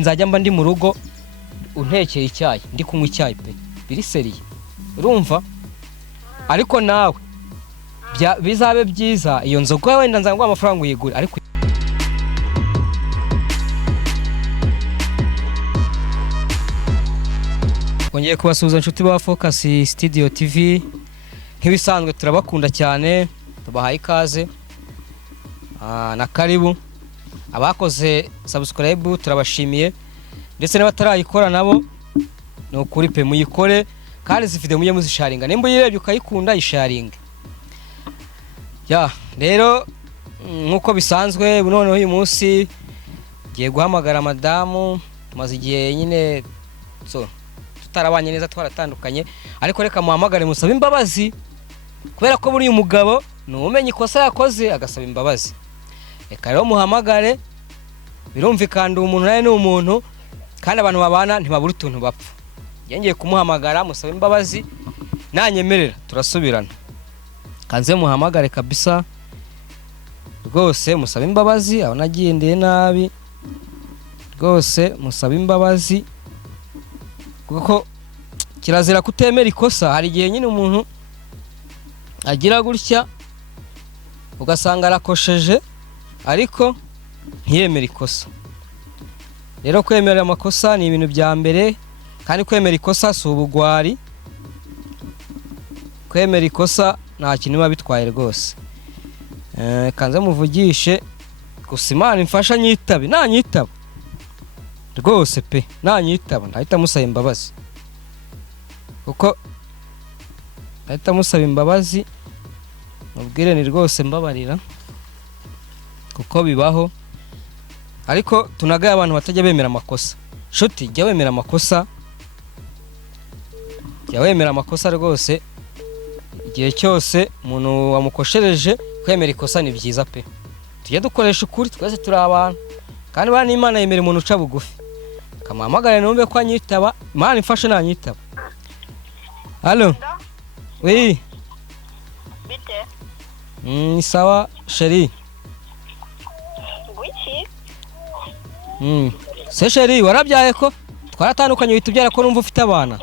nzajya mba ndi mu rugo untekeye icyayi ndi kunywa icyayi pe biri seriye urumva ariko nawe bizabe byiza iyo nzoga wenda nzanguha amafaranga uyigure ariko kongeye kubasuhuza inshuti ba Focus Studio TV nk'ibisanzwe turabakunda cyane tubahaye ikaze na karibu abakoze subscribe turabashimiye ndetse n'abatarayikora nabo no kuri pe muyikore kandi zifite mujye muzisharinga nimba uyirebye ukayikunda isharinga ya rero nkuko bisanzwe none uyu munsi giye guhamagara madamu tumaze igihe nyine tutarabanye neza twaratandukanye ariko reka muhamagare musabe imbabazi kubera ko buri umugabo numenye ikosa yakoze agasaba imbabazi reka rero muhamagare birumvikana umuntu naye ni umuntu kandi abantu babana ntibabura utuntu bapfa yengeye kumuhamagara musabe imbabazi nanyemerera turasubirana kanze muhamagare kabisa rwose musabe imbabazi aho nagiye nabi rwose musabe imbabazi kuko kirazira kutemera ikosa hari igihe nyine umuntu agira gutya ugasanga arakosheje ariko ntiyemera ikosa rero kwemera amakosa ni ibintu bya mbere kandi kwemera ikosa si ubugwari kwemera ikosa nta kintu biba bitwaye rwose kanze muvugishe gusa Imana imfasha nyitabe nanyitaba rwose pe nanyitaba ndahita musaba imbabazi kuko ndahita musaba imbabazi mubwire ni rwose mbabarira kuko bibaho ariko tunagaye abantu batajya bemera amakosa shuti jya wemera amakosa rwose igihe cyose umuntu wamukoshereje kwemera ikosa ni byiza pe tujye dukoresha ukuri twese turi abantu kandi bana Imana yemera umuntu uca bugufi kamuhamagare numve ko anyitaba Imana imfashe nanyitaba allo oui bite sawa chérie se chérie warabyaye ko twaratandukanye uhita ubyara ko numva ufite abana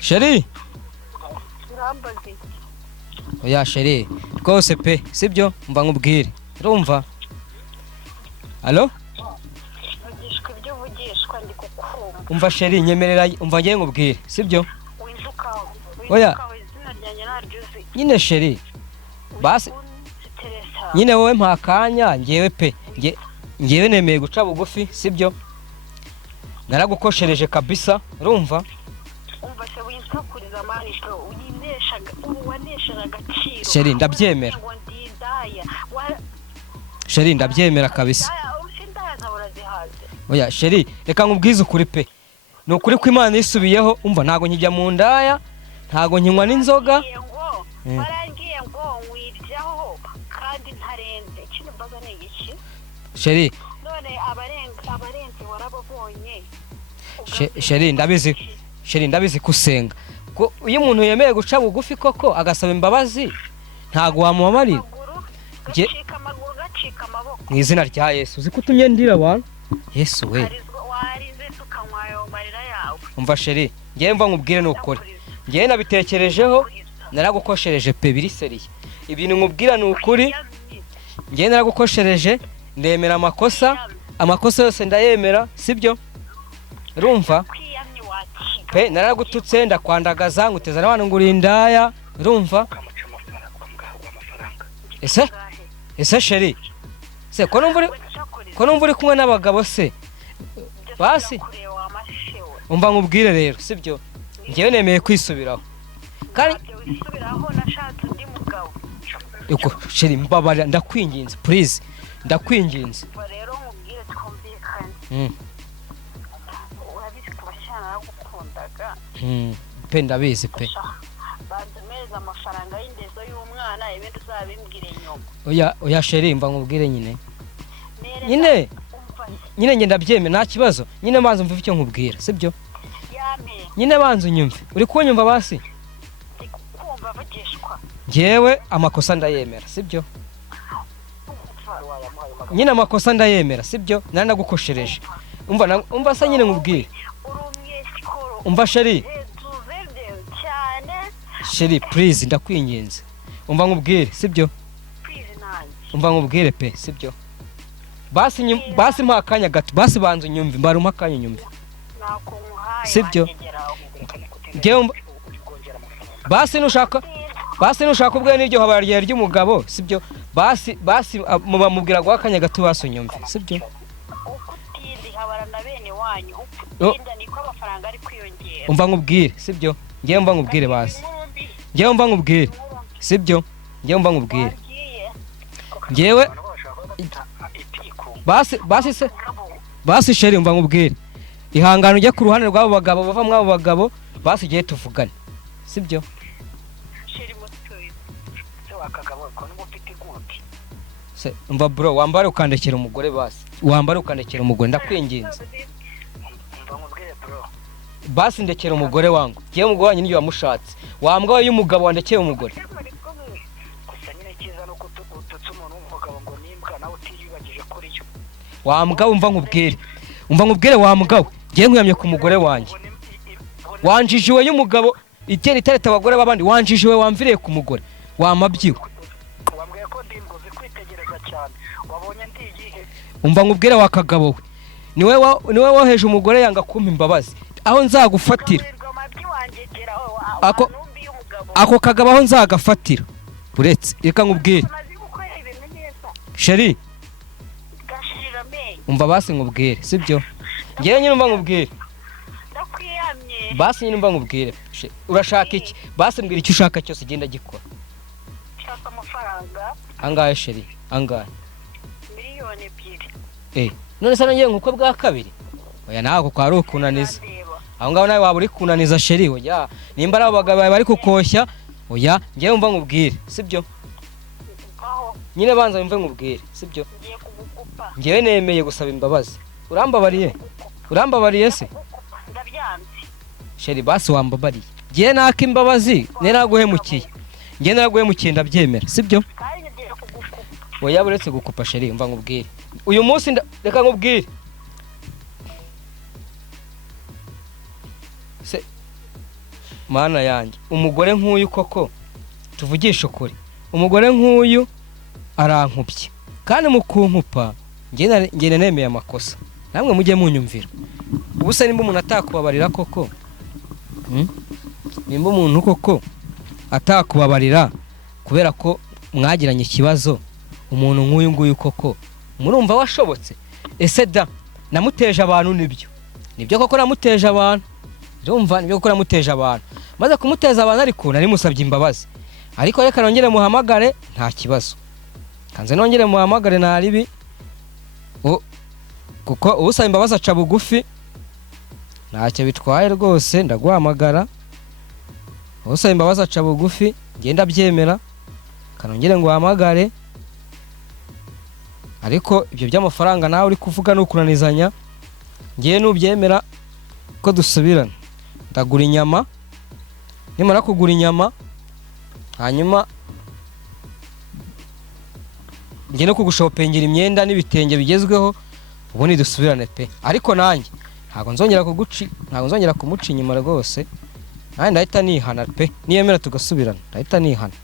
chérie oya chérie rwose pe sibyo mva nkubwire urumva allo umva chérie nyemerera umva ngiye nkubwire sibyo oya nyine chérie basi nyine wowe mpakanya ngewe pe ngewe nemeye guca bugufi sibyo naragukoshereje kabisa urumva se winsakuriza mani bro uwaneshaga agaciro chérie ndabyemera chérie ndabyemera kabisa oya chérie reka nkubwize ukuri pe ni ukuri ko Imana yisubiyeho umva ntago nkijya mu ndaya ntago nkinywa n'inzoga barangiye ngo wiryaho kandi ntarenze kino baza ni iki chérie none abarenze warababonye chérie ndabizi kusenga ko iyo umuntu yemeye guca bugufi koko agasaba imbabazi ntago wamubabarira gacika amaguru gacika amaboko mu izina rya Yesu uzi kutumye ndira abantu Yesu we warize tukanywayo marira yawe umva chérie ngiye mva nkubwire n'ukuri ngiye nabitekerejeho naragukoshereje pe biri seriye ibintu nkubwira n'ukuri ngiye naragukoshereje ndemera amakosa yose ndayemera sibyo urumva pe naragututse ndakwandagaza nguteza n'abantu ngurindaya urumva ese chérie se ko numva uri kumwe n'abagabo se basi umva nkubwire rero sibyo ngiye nemeye kwisubiraho kandi nashatse undi mugabo uko chérie mbabarira ndakwinginze please ndakwinginze rero nkubwire twumvikane urabizi kubashyana nagukundaga pe ndabizi pe bandemeza amafaranga y'indezo y'umwana ibindi uzabimbwire nyuma oya chérie mba nkubwire nyine nge ndabyemera nta kibazo nyine manzi umva icyo nkubwira sibyo nyine banza unyumve uri kunyumva basi kumva bagishwa ngewe amakosa ndayemera sibyo nyine amakosa ndayemera sibyo naranagukoshereje umva sa nyine nkubwire umva sheri sheri please ndakwinginze umva nkubwire sibyo umva nkubwire pe sibyo basi mpa akanya gato basi banza unyumve mbara umpa akanya unyumve sibyo basi nushaka ubwe n'iryo habara ryawe ry'umugabo sibyo basi mubamubwira guha akanya gato basi unyumve sibyo umva nkubwire sibyo ngewe umva nkubwire basi ngewe umva nkubwire sibyo ngewe umva nkubwire ngewe basi sheri umva nkubwire ihangana ujye ku ruhande rw'abo bagabo bava mw'abo bagabo basi igihe tuvugane sibyo umva bro wambare ukandekera umugore basi wambare ukandekera umugore ndakwinginze basi ndekera umugore wangu ngewe umugore wanyu niyo wamushatse wambwa we y'umugabo wandekeye umugore wambwa umva nkubwire wambwa we ngewe nkuyamye ku mugore wanjye wanjijiwe y'umugabo itera itareta abagore b'abandi wanjijiwe wamviriye ku mugore wamabyiwe umva nkubwire wakagabo we niwe woheje umugore yanga kumpa imbabazi aho nzagufatira ako kagabo aho nzagafatira uretse reka nkubwire sheri umva basi nkubwire sibyo ngewe nyine umva nkubwire basi nyine umva nkubwire urashaka iki basi mbwira icyo ushaka cyose genda gikora nshaka amafaranga angahe sheri angahe miliyoni 2 none se nongeye nk'uko bwa kabiri oya nawe kuko ari ukunaniza aho ngaho nawe waba uri kunaniza sheri oya nimba ari abagabo bari kukoshya oya ngewe umva nkubwire sibyo nyine banza wumve nkubwire sibyo ngewe nemeye gusaba imbabazi urambabariye se ndabyanze sheri basi wambabariye ngewe naka imbabazi neraguhemukiye ngewe neraguhemukiye ndabyemera sibyo oya buretse gukupa sheri umva nkubwire uyu munsi reka nkubwire se mana yanjye umugore nk'uyu koko tuvugisha ukuri umugore nk'uyu arankubye kandi mu kunkupa ngene nemeye amakosa namwe mujye munyumvira ubuse nimba umuntu atakubabarira koko nimba umuntu koko atakubabarira kubera ko mwagiranye ikibazo umuntu nk'uyu nguyu koko murumva washobotse ese da namuteje abantu nibyo koko namuteje abantu urumva nibyo koko namuteje abantu maze kumuteza abantu ariko nari musabye imbabazi ariko reka nongere muhamagare nta kibazo kanze nongere muhamagare naribi kuko usaba imbabazi aca bugufi ntacyo bitwaye rwose ndaguhamagara usaba imbabazi aca bugufi ngenda byemera kanongere ngo uhamagare ariko ibyo by'amafaranga nawe uri kuvuga n'ukunanizanya ngiye nubyemera ko dusubirana ndagura inyama nimara kugura inyama hanyuma ngiye no kugushopengera imyenda n'ibitenge bigezweho ubundi dusubirane pe ariko nanjye ntago nzongera kumuca inyuma rwose nanjye ndahita nihana pe niyemera tugasubirana ndahita nihana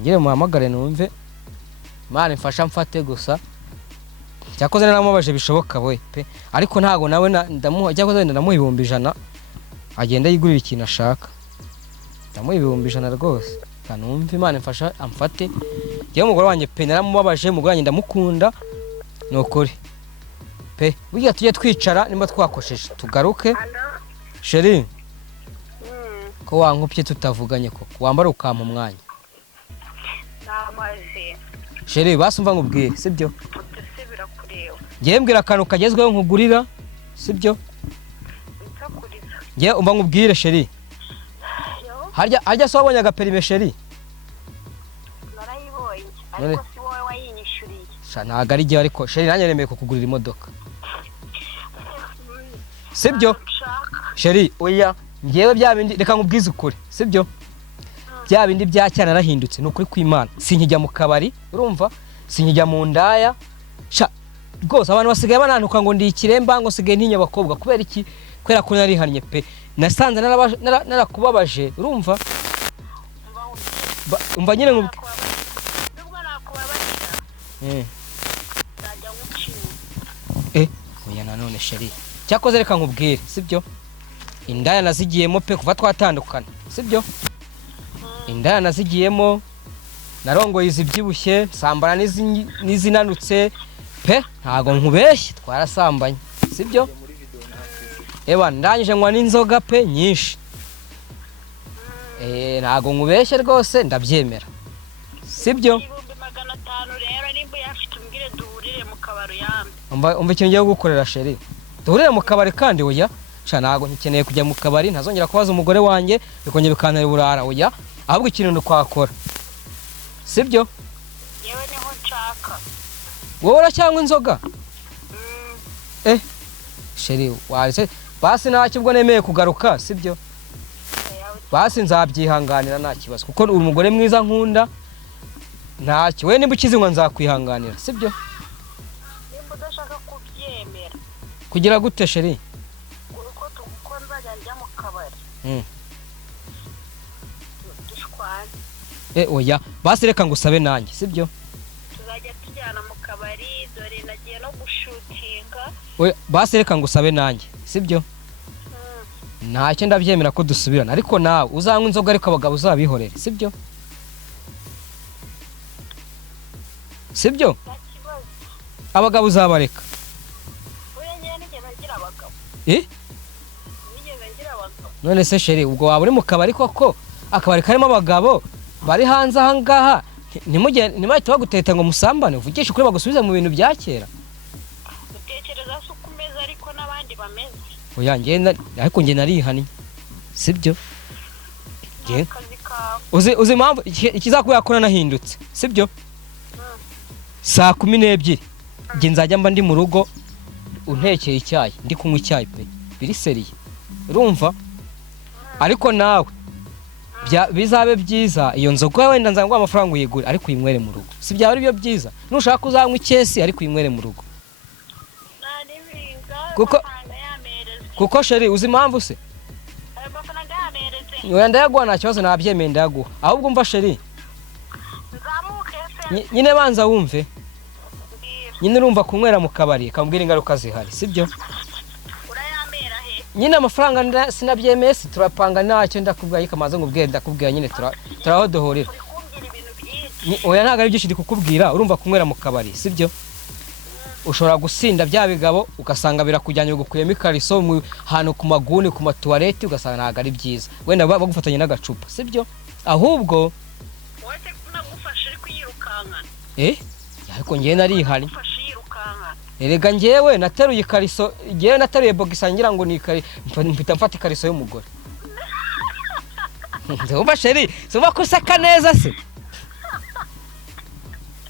ngire muhamagare numve Imana mfasha mfate gusa cyakoze naramubaje bishoboka we pe ariko ntago nawe ndamuha cyakoze wenda ndamuha 100 agenda yigurira ikintu ashaka ndamuha 100 rwose kanumva Imana mfasha amfate yewe umugore wanjye pe naramubabaje umugore wanjye ndamukunda nokuri pe burya tujye twicara nimba twakosheje tugaruke sheri ko wankupye tutavuganye koko wambara ukampa umwanya namaze sheri basumva nkubwiye sibyo udusubira kureba ngiye mbwira akantu kagezweho nkugurira sibyo utakuriza ngiye umva nkubwire sheri harya so wabonye agaperime sheri narayibonye ariko si wowe wayinyishuriye ntago ari gihe ariko sheri nanjye nemeye kukugurira imodoka sibyo sheri oya ngewe bya bindi reka nkubwize ukuri sibyo bya bindi bya cyane narahindutse nukuri kw'Imana sinkijya mu kabari urumva sinkijya mu ndaya sha rwose abantu basigaye banantuka ngo ndi ikiremba ngo sigaye ntinya abakobwa kubera iki kubera ko narihannye pe nasanze narakubabaje urumva umva nyine nubwo nakubabarira nzajya ngucinya oya nanone sheri cyakoze reka nkubwire sibyo indaya nazigiyemo pe kuva twatandukana sibyo indaya nazigiyemo narongoye izibyibushye sambana nizinanutse pe ntago nkubeshye twarasambanye sibyo ndangije nywa n'inzoga pe nyinshi ntago nkubeshye rwose ndabyemera sibyo 500 rero nimba yafite umbwire duhurire mu kabari yambe umva ikintu ngiye gukorera sheri duhurire mu kabari kandi oya sha ntago nkeneye kujya mu kabari ntazongera kubaza umugore wanjye bikongera bikantera burara oya ahubwo ikintu ndukakora sibyo yewe niho nshaka wowe uracyanywa inzoga sheri warise basi ntacyo ubwo nemeye kugaruka sibyo basi nzabyihanganira nta kibazo kuko uri umugore mwiza nkunda ntacyo we nimba ukizinywa nzakwihanganira sibyo nimba udashaka kubyemera kugira gute sheri uko nzajya njya mu kabari dushwane oya basi reka ngusabe nanjye sibyo tuzajya tujyana mu kabari dore nagiye no gushutinga basi reka ngusabe nanjye sibyo ntacyo ndabyemera ko dusubirana ariko nawe uzanywa inzoga ariko abagabo uzabihorere sibyo abagabo uzabareka none se sheri ubwo waba uri mu kabari koko akabari karimo abagabo bari hanze aha ngaha ntimahite baguteta ngo musambane uvugishe ukuri bagusubize mu bintu bya kera utekereza se uko umeze ariko n'abandi bameze oya ariko njye narihannye sibyo uzi impamvu ikizakubera ko nanahindutse sibyo saa 12 njye nzajya mba ndi mu rugo untekeye icyayi ndi kunywa icyayi pe biri seriye urumva ariko nawe bizabe byiza iyo nzoga wenda nzanguha amafaranga uyigure ariko uyinywere mu rugo si byaba ari byo byiza nushaka uzanywa icyesi ariko uyinywere mu rugo kuko sheri uzi impamvu se oya ndayaguha nta kibazo nabyemeye ndayaguha ahubwo umva sheri nyine banza wumve nyine urumva kunywera mu kabari kambwira ingaruka zihari sibyo nyine amafaranga sinabyemeye si turapanga ntacyo ndakubwira ariko amaze ngubwire ndakubwira nyine turaho duhurira oya ntabwo ari byinshi ndi kukubwira urumva kunywera mu kabari sibyo ushobora gusinda bya bigabo ugasanga birakujyanye gukuyemo ikariso mu hantu ku maguni ku matuwarete ugasanga ntabwo ari byiza wenda bagufatanya n'agacupa sibyo ahubwo wote nagufasha ari kwirukankana ariko ngiye narihari erega ngewe nateruye ikariso ngewe nateruye bogisa ngira ngo ni mpita mfata ikariso y'umugore ndumva sheri suba kusaka neza se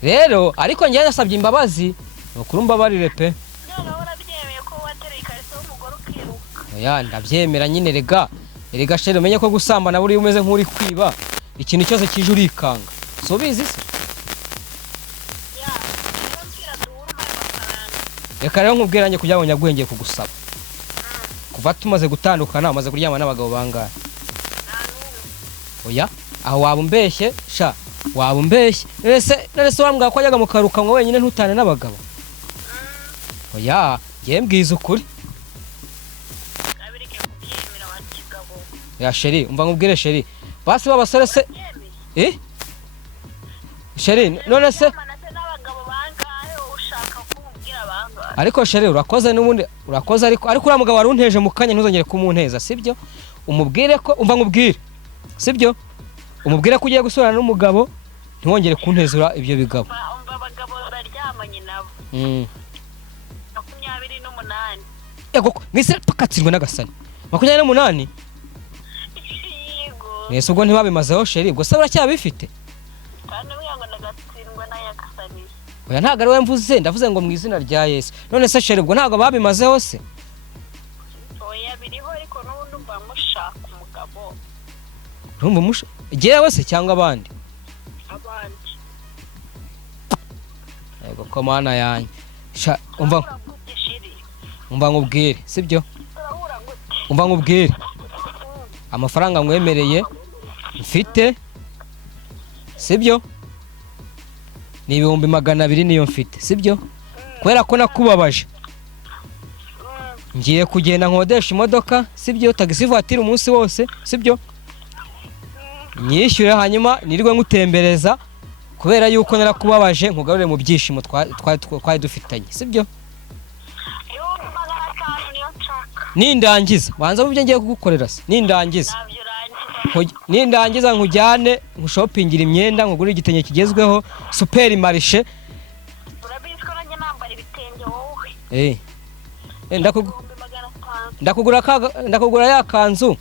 rero ariko ngiye nasabye imbabazi ukuri mbabarire pe oya ndabyemera nyine erega sheri umenye ko gusambana buri umeze nk'uri kwiba ikintu cyose kije urikanga so bizi se reka rero nkubwiranye kugira ngo nyagwengeye kugusaba kuva tumaze gutandukana amaze kuryama n'abagabo bangahe oya aho waba umbeshye sha waba umbeshye nese wambwira ko ajyaga mu karuka ngo wenyine ntutane n'abagabo oya ngiye mbwiza ukuri ya sheri umva nkubwire sheri basi babasore se sheri none se ariko sheri urakoze n'ubundi urakoze ariko uriya mugabo wari unteje mu kanya ntuzongere kumunteza sibyo umubwire ko umva nkubwire sibyo umubwire ko ugiye gusurana n'umugabo ntiwongere kuntezura ibyo bigabo abagabo baryamanye nabo 28 yego mwise pakatsirwe n'agasani 28 nese ubwo ntibabimazeho sheri ubwo se uracyabifite kandi uyango ndagatsindwa n'ayagasani oya ntabwo ari we mvuze ndavuze ngo mu izina rya Yesu none se sheri ubwo ntabwo babimazeho se oya biriho ariko n'ubundi mba mushaka umugabo urumva jewe se cyangwa abandi abandi yego ko mana yanjye sha umva Urahura gute sheri? umva nkubwire sibyo Urahura gute? umva nkubwire amafaranga nkwemereye mfite sibyo ni 200 niyo mfite sibyo kubera ko nakubabaje ngiye kugenda nkodesha imodoka sibyo taxi voiture umunsi wose sibyo nyishyure hanyuma nirwe ngutembereza kubera yuko narakubabaje nkugarure mu byishimo twari dufitanye sibyo Ibihumbi 500 niyo nshaka. nindangiza banza bubye ngiye kugukorera se nindangiza Ntabyo urangiza. nindangiza nkujyane nkushopingira imyenda nkugurire igitenge kigezweho super marché Urabizi ko nanjye nambara ibitenge wowe. ndakugura Ibihumbi 500. ndakugura ya kanzu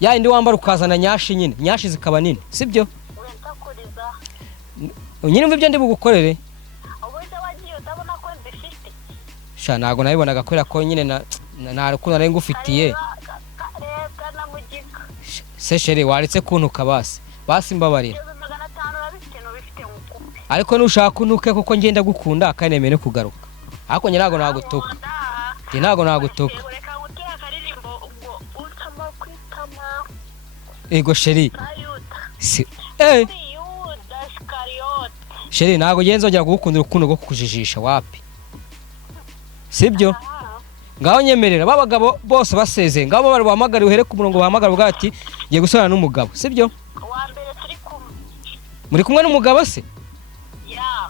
ya indi wambara ukazana nyashi nyine nyashi zikaba nini sibyo Wenda kuriza. nyine umva ibyo ndi bugukorere Ubundi wagiye utabona ko nzifite. sha nago nabibonaga kubera ko nyine na rukundo nari ngufitiye Reba na mugiga. se shere waretse kuntuka basi mbabarira Ibihumbi 500 urabifite n'ubifite ngukupe. ariko nushaka kuntuke kuko ngenda gukunda kandi nemeye no kugaruka ariko nyine nago nagutuka njye nago nagutuka Ureka gutera akaririmbo ubwo utama kwitama. ego sheri Sayuta. si Yuda Iskariyoti. sheri nago nzongera kugukunda urukundo rwo kukujijisha wapi sibyo ngaho nyemerera babagabo bose basezeye ngaho bari bahamagara uhere ku murongo bahamagara ubwa ati ngiye gusubirana n'umugabo sibyo Wa mbere turi kumwe. muri kumwe n'umugabo se Ya.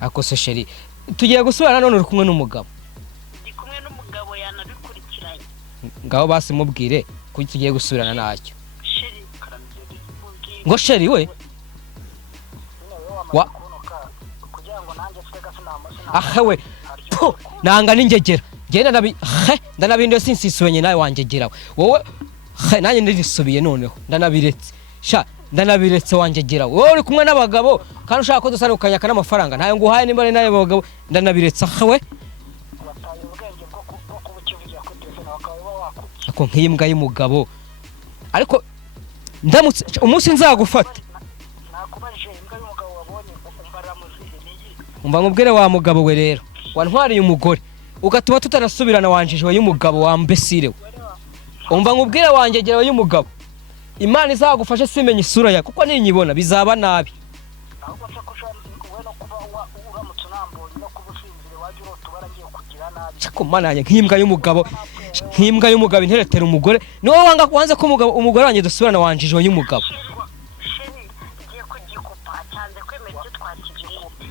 akose sheri tugiye gusubirana none uri kumwe n'umugabo Ndi kumwe n'umugabo yanabikurikiranye. ngaho basi mubwire ko tugiye gusubirana nacyo Sheri karamzeri mubwire. ngo sheri we wa kugira ngo nanjye twega sinamuse. ahewe po nanga ningegera genda ndanabinduye sinsisubanye nawe wangegera wowe nanjye ndirisubiye noneho ndanabiretse sha ndanabiretse wangegera wowe uri kumwe n'abagabo kandi ushaka ko dusarukanya kana amafaranga ntayo nguhaye nimba ari nayo bagabo ndanabiretse ahewe Wataye ubwenge bwo kubukivugira kuri telefone bakaba wakubye. ako nk'imbwa y'umugabo ariko ndamutse umunsi nzagufata Nakubajije imbwa y'umugabo wabonye umbara muzihe niyi. umva nkubwire wa mugabo we rero wantwariye umugore ugatuma tutanasubirana wanjijwe y'umugabo wa mbesire we umva nkubwire wangegera y'umugabo Imana izagufashe simenye isura ya kuko ninyibona bizaba nabi Ahubwo se ko ushaka we no kuba uramutse unambonye no kuba usinzire waje urotubara ngiye kugira nabi. cyako mana yanjye nk'imbwa y'umugabo interetera umugore niwe wanze ko umugore wanjye dusubirana wanjijwe y'umugabo Sheri ngiye kugikupa cyanze kwemera ibyo twakigikupa.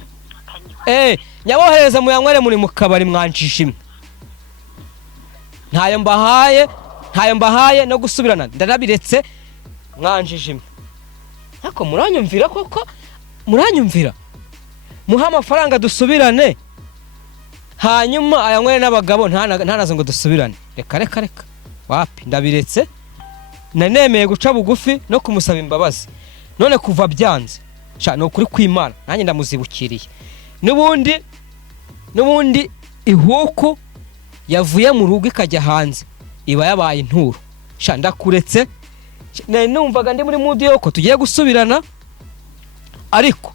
nyabohereza muyanywere muri mu kabari mwanjije imwe ntayo mbahaye no gusubirana ndanabiretse mwanjije imwe ariko muranyumvira koko muranyumvira muha amafaranga dusubirane hanyuma ayanywere n'abagabo ntanaze ngo dusubirane reka wapi ndabiretse nanemeye guca bugufi no kumusaba imbabazi none kuva byanze sha no kuri kwimana nanjye ndamuzibukiriye nubundi ihuku yavuye mu rugo ikajya hanze iba yabaye inturo sha ndakuretse numvaga ndi muri mudi yoko tugiye gusubirana ariko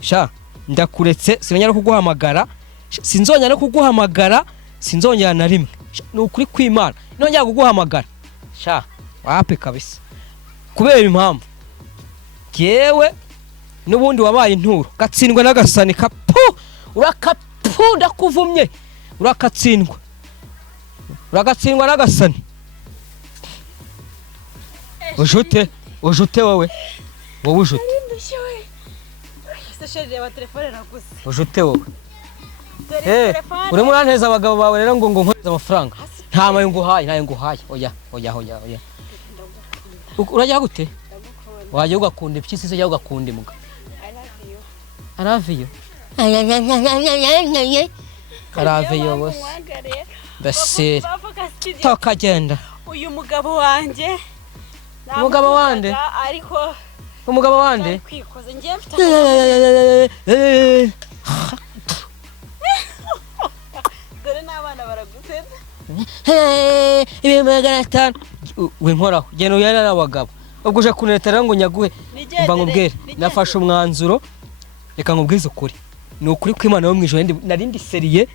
sha ndakuretse sinongera kuguhamagara sinzongera na rimwe ni ukuri kwimana nongera kuguhamagara sha wapi kabisa kubera impamvu yewe nubundi wabaye inturo gatsindwa n'agasani kapu ndakuvumye uragatsindwa n'agasani ujute wowe ujute ujute wowe urimo uranteza abagabo bawe rero ngo nkoreze amafaranga nta mayo nguhaye oya urajya gute wajya ugakunda impyisi se cyangwa ugakunda imbwa araviyo bose mbese tukagenda uyu mugabo wanjye umugabo wande ariko umugabo wande kwikoza ngiye mfite dore n'abana baraguteza 500 winkoraho genda uyana n'abagabo ubwo uje kunetera ngo nyaguhe umva nkubwire nafashe umwanzuro reka nkubwize ukuri ni ukuri kw'Imana yo mwijoro narindi seriye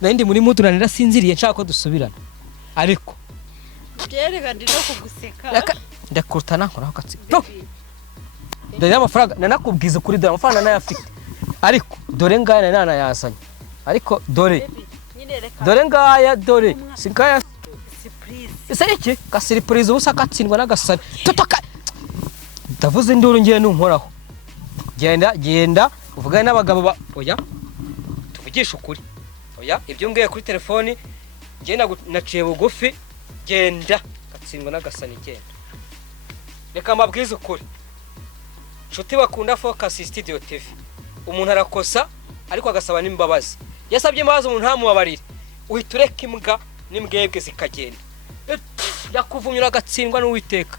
nandi muri mudurana ndasinziriye nshaka ko dusubirana ariko byereka ndi no kuguseka ndakurutana nkora gatsiko dore amafaranga nanakubwiza kuri dore amafaranga nayafite ariko dore ngaya nana yazanye ariko dore ngaya dore sigaya ese iki ka surprise ubusa katsindwa n'agasari totoka ndavuze induru ngiye nunkoraho genda uvugane n'abagabo oya tuvugisha ukuri oya ibyo ngiye kuri telefone genda naciye bugufi genda katsindwa n'agasani genda reka mabwiza ukuri nshuti bakunda Focus Studio TV umuntu arakosa ariko agasaba n'imbabazi yasabye imbabazi umuntu ntamubabarire uhita ureka imbwa n'imbwebwe zikagenda yakuvumyura agatsindwa n'uwiteka